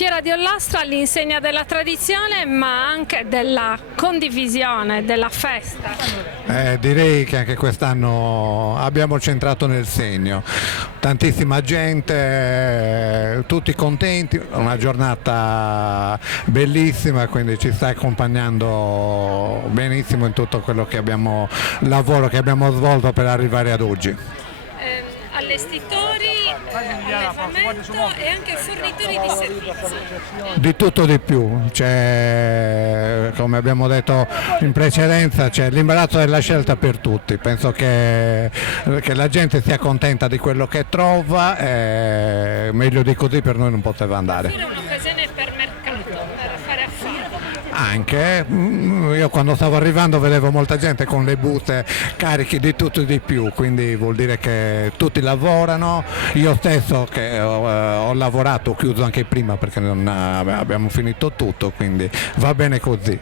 Fiera di Ollastra all'insegna della tradizione ma anche della condivisione, della festa. Direi che anche quest'anno abbiamo centrato nel segno, tantissima gente, tutti contenti, una giornata bellissima, quindi ci sta accompagnando benissimo in tutto quello che abbiamo, lavoro che abbiamo svolto per arrivare ad oggi. Allestitori, allevamento e anche fornitori di servizi. Di tutto di più, c'è, come abbiamo detto in precedenza, c'è l'imbarazzo della scelta per tutti, penso che la gente sia contenta di quello che trova e meglio di così per noi non poteva andare. È un'occasione per mercato, per fare affari. Anche, io quando stavo arrivando vedevo molta gente con le buste cariche di tutto e di più, quindi vuol dire che tutti lavorano, io stesso che ho lavorato, ho chiuso anche prima perché non abbiamo finito tutto, quindi va bene così.